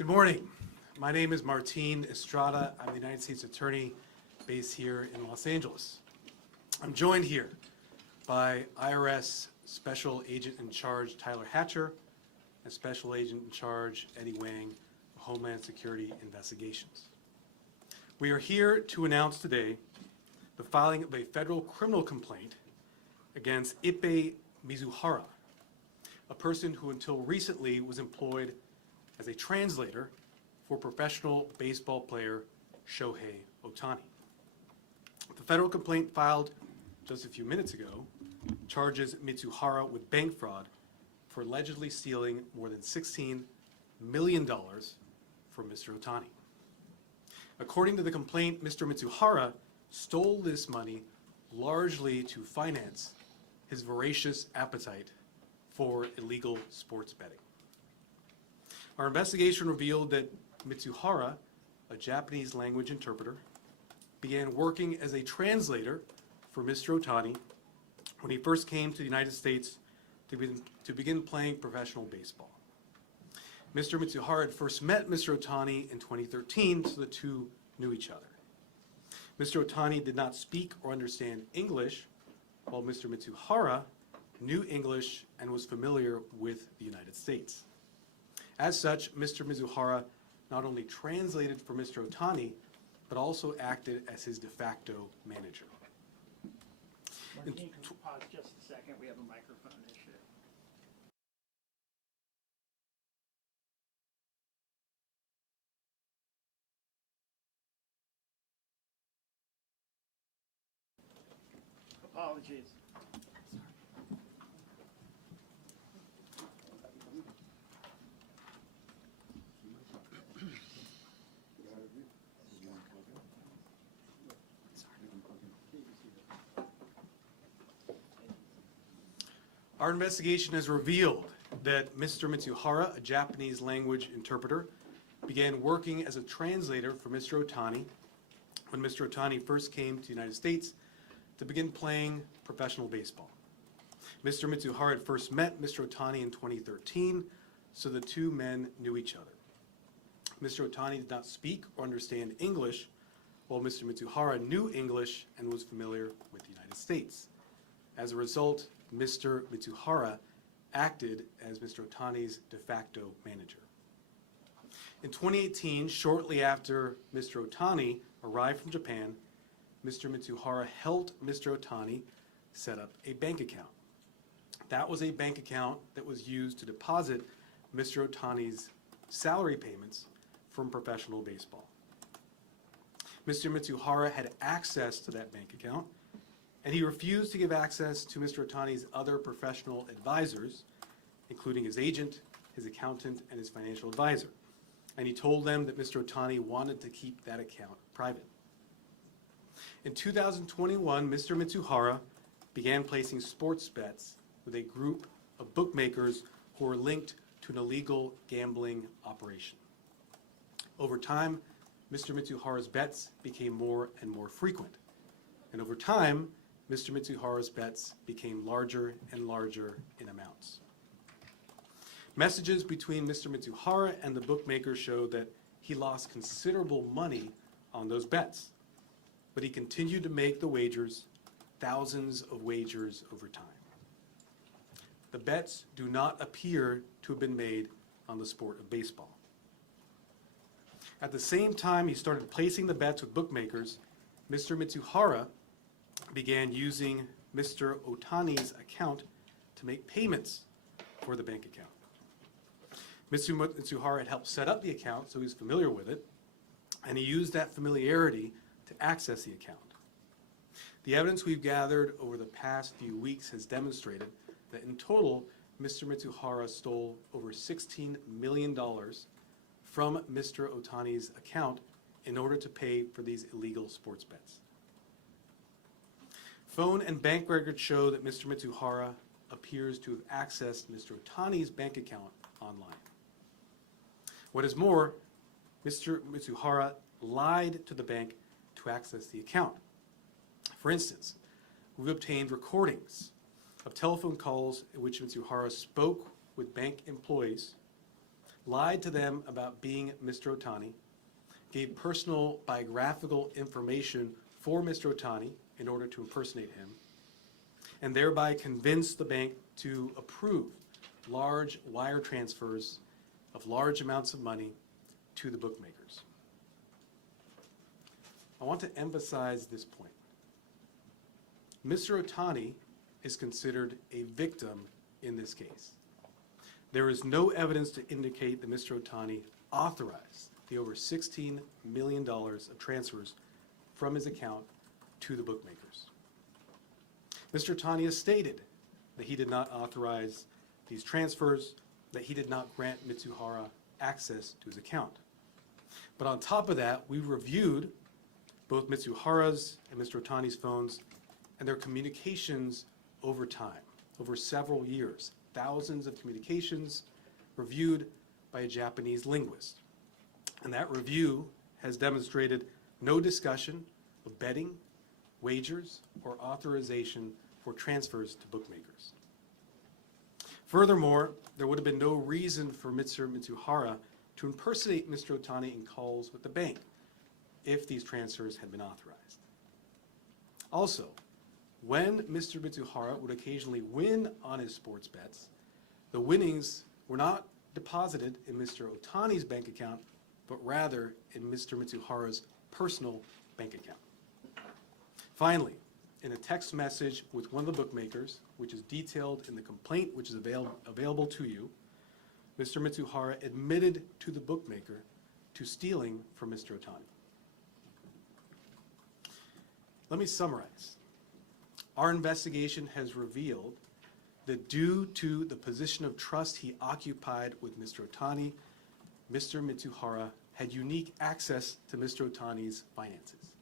Good morning. My name is Martin Estrada. I'm the United States Attorney based here in Los Angeles. I'm joined here by IRS Special Agent in Charge Tyler Hatcher and Special Agent in Charge Eddie Wang of Homeland Security Investigations. We are here to announce today the filing of a federal criminal complaint against Ippei Mizuhara, a person who until recently was employed as a translator for professional baseball player Shohei Otani. The federal complaint filed just a few minutes ago charges Mizuhara with bank fraud for allegedly stealing more than $16 million from Mr. Otani. According to the complaint, Mr. Mizuhara stole this money largely to finance his voracious appetite for illegal sports betting. Our investigation revealed that Mizuhara, a Japanese language interpreter, began working as a translator for Mr. Otani when he first came to the United States to begin playing professional baseball. Mr. Mizuhara had first met Mr. Otani in 2013, so the two knew each other. Mr. Otani did not speak or understand English, while Mr. Mizuhara knew English and was familiar with the United States. As such, Mr. Mizuhara not only translated for Mr. Otani, but also acted as his de facto manager. Martin, can we pause just a second? We have a microphone issue. Apologies. Our investigation has revealed that Mr. Mizuhara, a Japanese language interpreter, began working as a translator for Mr. Otani when Mr. Otani first came to the United States to begin playing professional baseball. Mr. Mizuhara had first met Mr. Otani in 2013, so the two men knew each other. Mr. Otani did not speak or understand English, while Mr. Mizuhara knew English and was familiar with the United States. As a result, Mr. Mizuhara acted as Mr. Otani's de facto manager. In 2018, shortly after Mr. Otani arrived from Japan, Mr. Mizuhara helped Mr. Otani set up a bank account. That was a bank account that was used to deposit Mr. Otani's salary payments from professional baseball. Mr. Mizuhara had access to that bank account, and he refused to give access to Mr. Otani's other professional advisors, including his agent, his accountant, and his financial advisor. And he told them that Mr. Otani wanted to keep that account private. In 2021, Mr. Mizuhara began placing sports bets with a group of bookmakers who were linked to an illegal gambling operation. Over time, Mr. Mizuhara's bets became more and more frequent. And over time, Mr. Mizuhara's bets became larger and larger in amounts. Messages between Mr. Mizuhara and the bookmaker showed that he lost considerable money on those bets, but he continued to make the wagers, thousands of wagers over time. The bets do not appear to have been made on the sport of baseball. At the same time he started placing the bets with bookmakers, Mr. Mizuhara began using Mr. Otani's account to make payments for the bank account. Mr. Mizuhara had helped set up the account, so he was familiar with it, and he used that familiarity to access the account. The evidence we've gathered over the past few weeks has demonstrated that in total, Mr. Mizuhara stole over $16 million from Mr. Otani's account in order to pay for these illegal sports bets. Phone and bank records show that Mr. Mizuhara appears to have accessed Mr. Otani's bank account online. What is more, Mr. Mizuhara lied to the bank to access the account. For instance, we've obtained recordings of telephone calls in which Mizuhara spoke with bank employees, lied to them about being Mr. Otani, gave personal biographical information for Mr. Otani in order to impersonate him, and thereby convinced the bank to approve large wire transfers of large amounts of money to the bookmakers. I want to emphasize this point. Mr. Otani is considered a victim in this case. There is no evidence to indicate that Mr. Otani authorized the over $16 million of transfers from his account to the bookmakers. Mr. Otani has stated that he did not authorize these transfers, that he did not grant Mizuhara access to his account. But on top of that, we reviewed both Mizuhara's and Mr. Otani's phones and their communications over time, over several years. Thousands of communications reviewed by a Japanese linguist. And that review has demonstrated no discussion of betting, wagers, or authorization for transfers to bookmakers. Furthermore, there would have been no reason for Mr. Mizuhara to impersonate Mr. Otani in calls with the bank if these transfers had been authorized. Also, when Mr. Mizuhara would occasionally win on his sports bets, the winnings were not deposited in Mr. Otani's bank account, but rather in Mr. Mizuhara's personal bank account. Finally, in a text message with one of the bookmakers, which is detailed in the complaint which is available to you, Mr. Mizuhara admitted to the bookmaker to stealing from Mr. Otani. Let me summarize. Our investigation has revealed that due to the position of trust he occupied with Mr. Otani, Mr. Mizuhara had unique access to Mr. Otani's finances.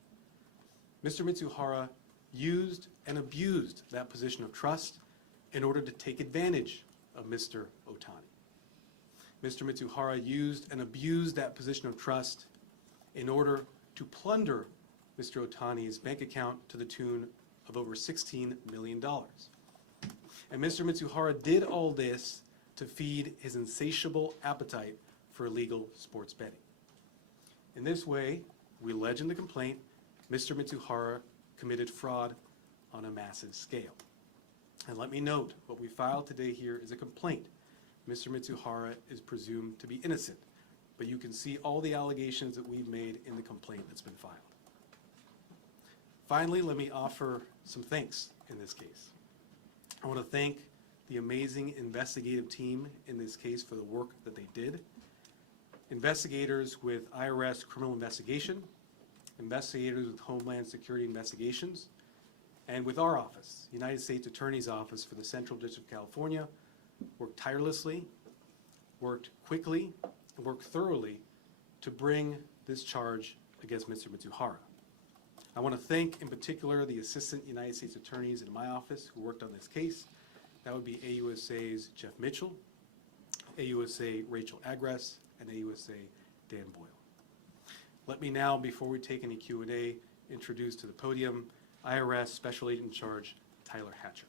Mr. Mizuhara used and abused that position of trust in order to take advantage of Mr. Otani. Mr. Mizuhara used and abused that position of trust in order to plunder Mr. Otani's bank account to the tune of over $16 million. And Mr. Mizuhara did all this to feed his insatiable appetite for illegal sports betting. In this way, we allege in the complaint, Mr. Mizuhara committed fraud on a massive scale. And let me note, what we filed today here is a complaint. Mr. Mizuhara is presumed to be innocent, but you can see all the allegations that we've made in the complaint that's been filed. Finally, let me offer some thanks in this case. I want to thank the amazing investigative team in this case for the work that they did. Investigators with IRS criminal investigation, investigators with Homeland Security investigations, and with our office, United States Attorney's Office for the Central District of California, worked tirelessly, worked quickly, and worked thoroughly to bring this charge against Mr. Mizuhara. I want to thank, in particular, the Assistant United States Attorneys in my office who worked on this case. That would be AUSA's Jeff Mitchell, AUSA Rachel Agress, and AUSA Dan Boyle. Let me now, before we take any Q&A, introduce to the podium IRS Special Agent in Charge, Tyler Hatcher.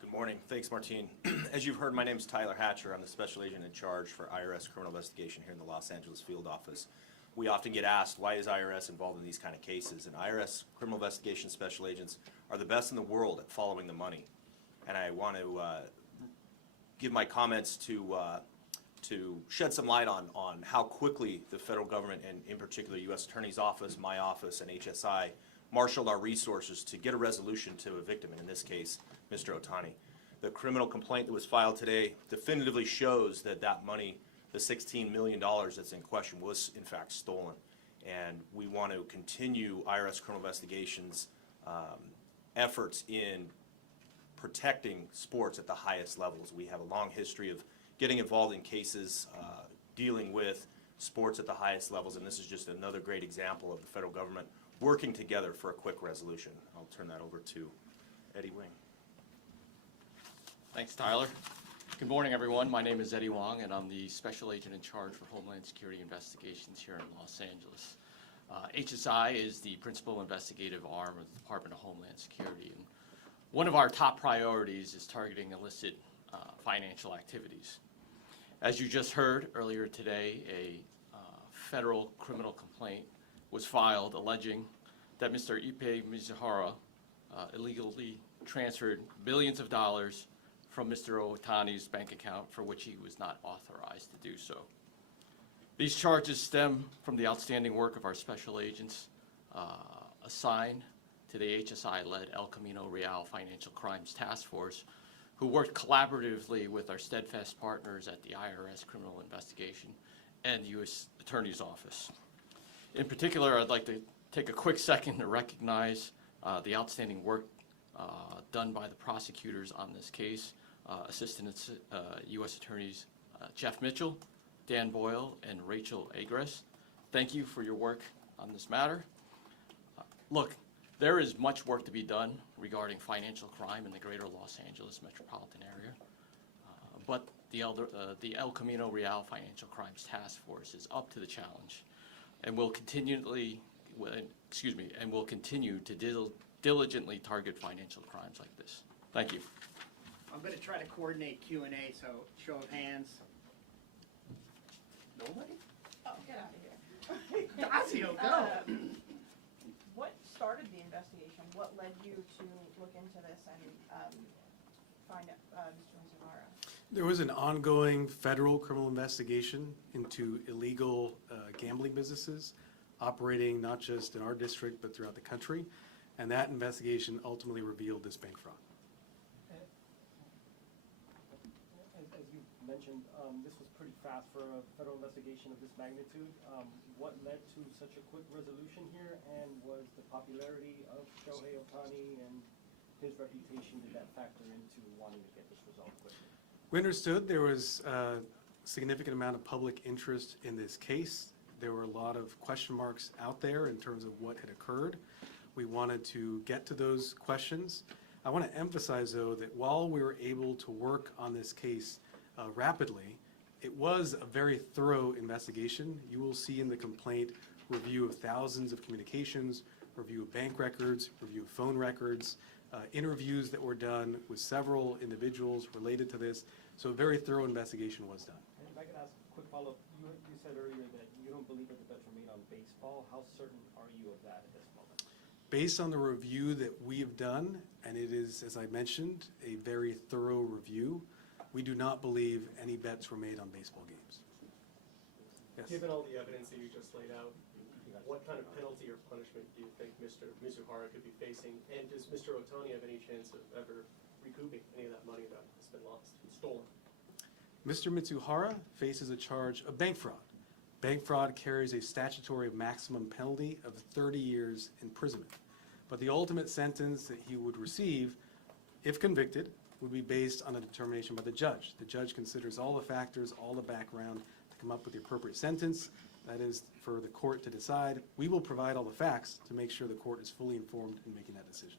Good morning. Thanks, Martine. As you've heard, my name is Tyler Hatcher. I'm the Special Agent in Charge for IRS Criminal Investigation here in the Los Angeles Field Office. We often get asked, why is IRS involved in these kind of cases? And IRS Criminal Investigation Special Agents are the best in the world at following the money. And I want to give my comments to shed some light on how quickly the federal government, and in particular U.S. Attorney's Office, my office, and HSI, marshaled our resources to get a resolution to a victim, and in this case, Mr. Otani. The criminal complaint that was filed today definitively shows that that money, the $16 million that's in question, was in fact stolen. And we want to continue IRS criminal investigations efforts in protecting sports at the highest levels. We have a long history of getting involved in cases dealing with sports at the highest levels, and this is just another great example of the federal government working together for a quick resolution. I'll turn that over to Eddie Wing. Thanks, Tyler. Good morning, everyone. My name is Eddie Wong, and I'm the Special Agent in Charge for Homeland Security Investigations here in Los Angeles. HSI is the principal investigative arm of the Department of Homeland Security. And one of our top priorities is targeting illicit financial activities. As you just heard earlier today, a federal criminal complaint was filed alleging that Mr. Ippei Mizuhara illegally transferred billions of dollars from Mr. Otani's bank account for which he was not authorized to do so. These charges stem from the outstanding work of our special agents assigned to the HSI-led El Camino Real Financial Crimes Task Force, who worked collaboratively with our steadfast partners at the IRS Criminal Investigation and U.S. Attorney's Office. In particular, I'd like to take a quick second to recognize the outstanding work done by the prosecutors on this case, Assistant U.S. Attorneys Jeff Mitchell, Dan Boyle, and Rachel Agres. Thank you for your work on this matter. Look, there is much work to be done regarding financial crime in the greater Los Angeles metropolitan area, but the El Camino Real Financial Crimes Task Force is up to the challenge, and will continue to diligently target financial crimes like this. Thank you. I'm going to try to coordinate Q&A, so show of hands. Nobody? Oh, get out of here. Dacio, go. What started the investigation? What led you to look into this and find Mr. Mizuhara? There was an ongoing federal criminal investigation into illegal gambling businesses operating not just in our district but throughout the country, and that investigation ultimately revealed this bank fraud. As you mentioned, this was pretty fast for a federal investigation of this magnitude. What led to such a quick resolution here, and was the popularity of Shohei Otani and his reputation, did that factor into wanting to get this resolved quickly? We understood there was a significant amount of public interest in this case. There were a lot of question marks out there in terms of what had occurred. We wanted to get to those questions. I want to emphasize, though, that while we were able to work on this case rapidly, it was a very thorough investigation. You will see in the complaint review of thousands of communications, review of bank records, review of phone records, interviews that were done with several individuals related to this. So a very thorough investigation was done. And if I could ask a quick follow-up, you said earlier that you don't believe that the bets were made on baseball. How certain are you of that at this moment? Based on the review that we have done, and it is, as I mentioned, a very thorough review, we do not believe any bets were made on baseball games. Yes. Given all the evidence that you just laid out, what kind of penalty or punishment do you think Mr. Mizuhara could be facing? And does Mr. Otani have any chance of ever recouping any of that money that has been lost, stolen? Mr. Mizuhara faces a charge of bank fraud. Bank fraud carries a statutory maximum penalty of 30 years imprisonment. But the ultimate sentence that he would receive, if convicted, would be based on a determination by the judge. The judge considers all the factors, all the background to come up with the appropriate sentence. That is for the court to decide. We will provide all the facts to make sure the court is fully informed in making that decision.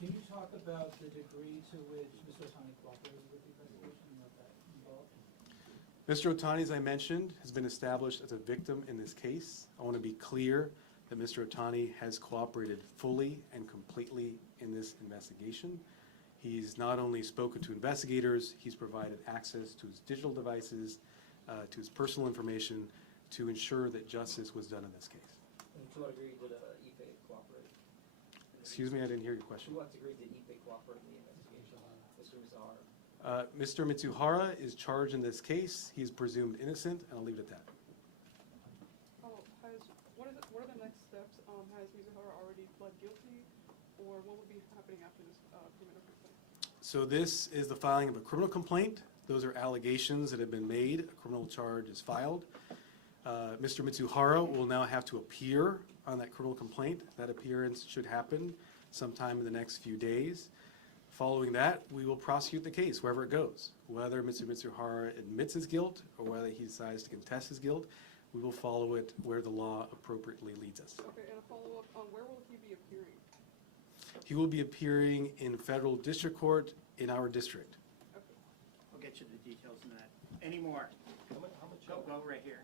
Can you talk about the degree to which Mr. Otani cooperated with the investigation and what that involved? Mr. Otani, as I mentioned, has been established as a victim in this case. I want to be clear that Mr. Otani has cooperated fully and completely in this investigation. He's not only spoken to investigators, he's provided access to his digital devices, to his personal information, to ensure that justice was done in this case. And to what degree did Ippei cooperate? Excuse me, I didn't hear your question. To what degree did Ippei cooperate in the investigation, Mr. Mizuhara? Mr. Mitsuhara is charged in this case. He's presumed innocent, and I'll leave it at that. What are the next steps? Has Mizuhara already pled guilty, or what will be happening after this criminal complaint? So this is the filing of a criminal complaint. Those are allegations that have been made. A criminal charge is filed. Mr. Mitsuhara will now have to appear on that criminal complaint. That appearance should happen sometime in the next few days. Following that, we will prosecute the case wherever it goes. Whether Mr. Mitsuhara admits his guilt or whether he decides to contest his guilt, we will follow it where the law appropriately leads us. Okay, and a follow-up, where will he be appearing? He will be appearing in federal district court in our district. Okay. I'll get you the details on that. Any more? How much? Go right here.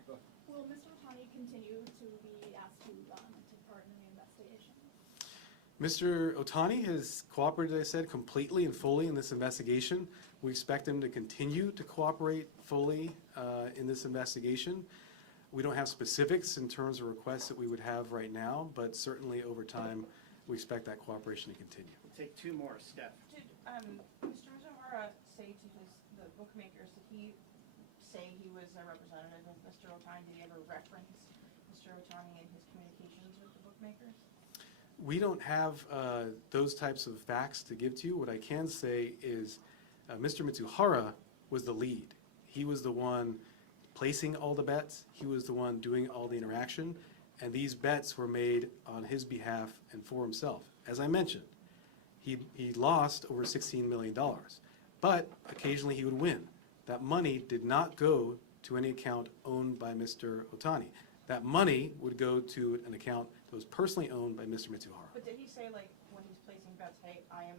Will Mr. Otani continue to be asked to take part in the investigation? Mr. Otani has cooperated, as I said, completely and fully in this investigation. We expect him to continue to cooperate fully in this investigation. We don't have specifics in terms of requests that we would have right now, but certainly over time, we expect that cooperation to continue. We'll take two more, Steph. Did, Mr. Mizuhara say to the bookmakers, did he say he was a representative of Mr. Otani? Did he ever reference Mr. Otani in his communications with the bookmakers? We don't have those types of facts to give to you. What I can say is Mr. Mizuhara was the lead. He was the one placing all the bets. He was the one doing all the interaction. And these bets were made on his behalf and for himself. As I mentioned, he lost over $16 million. But occasionally he would win. That money did not go to any account owned by Mr. Otani. That money would go to an account that was personally owned by Mr. Mizuhara. But did he say, like, when he's placing bets, hey, I am,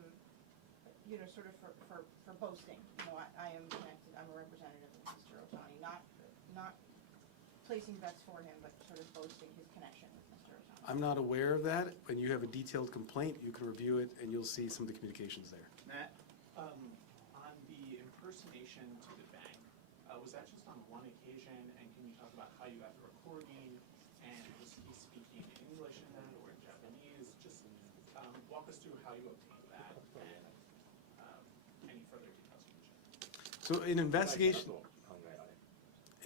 you know, sort of for boasting, you know, I am connected, I'm a representative of Mr. Otani, not placing bets for him, but sort of boasting his connection with Mr. Otani? I'm not aware of that. When you have a detailed complaint, you can review it and you'll see some of the communications there. Matt? On the impersonation to the bank, was that just on one occasion? And can you talk about how you got the recording? And was he speaking English in that or in Japanese? Just walk us through how you obtained that and any further details you can share. So in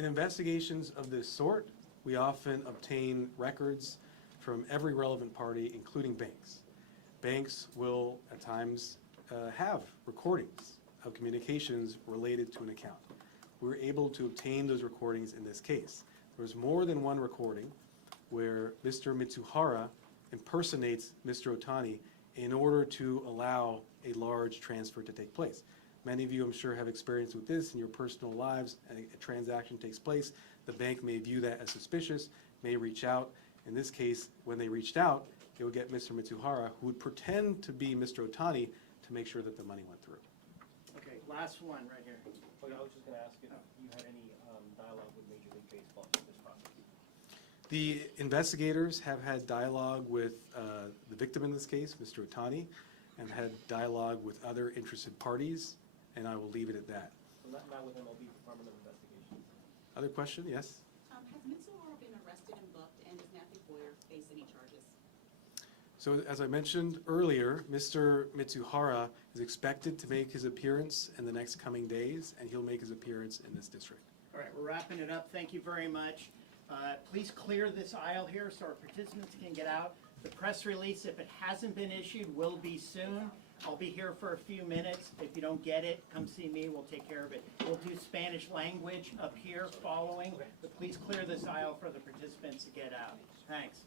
investigations of this sort, we often obtain records from every relevant party, including banks. Banks will at times have recordings of communications related to an account. We were able to obtain those recordings in this case. There was more than one recording where Mr. Mizuhara impersonates Mr. Otani in order to allow a large transfer to take place. Many of you, I'm sure, have experience with this in your personal lives. A transaction takes place. The bank may view that as suspicious, may reach out. In this case, when they reached out, they would get Mr. Mizuhara, who would pretend to be Mr. Otani, to make sure that the money went through. Okay, last one right here. Oh, yeah, I was just gonna ask if you had any dialogue with Major League Baseball through this process. The investigators have had dialogue with the victim in this case, Mr. Otani, and had dialogue with other interested parties, and I will leave it at that. So not with MLB Department of Investigation. Other question? Yes? Has Mizuhara been arrested and booked, and does Matthew Boyer face any charges? So as I mentioned earlier, Mr. Mizuhara is expected to make his appearance in the next coming days, and he'll make his appearance in this district. All right, we're wrapping it up. Thank you very much. Please clear this aisle here so our participants can get out. The press release, if it hasn't been issued, will be soon. I'll be here for a few minutes. If you don't get it, come see me. We'll take care of it. We'll do Spanish language up here following, but please clear this aisle for the participants to get out. Thanks.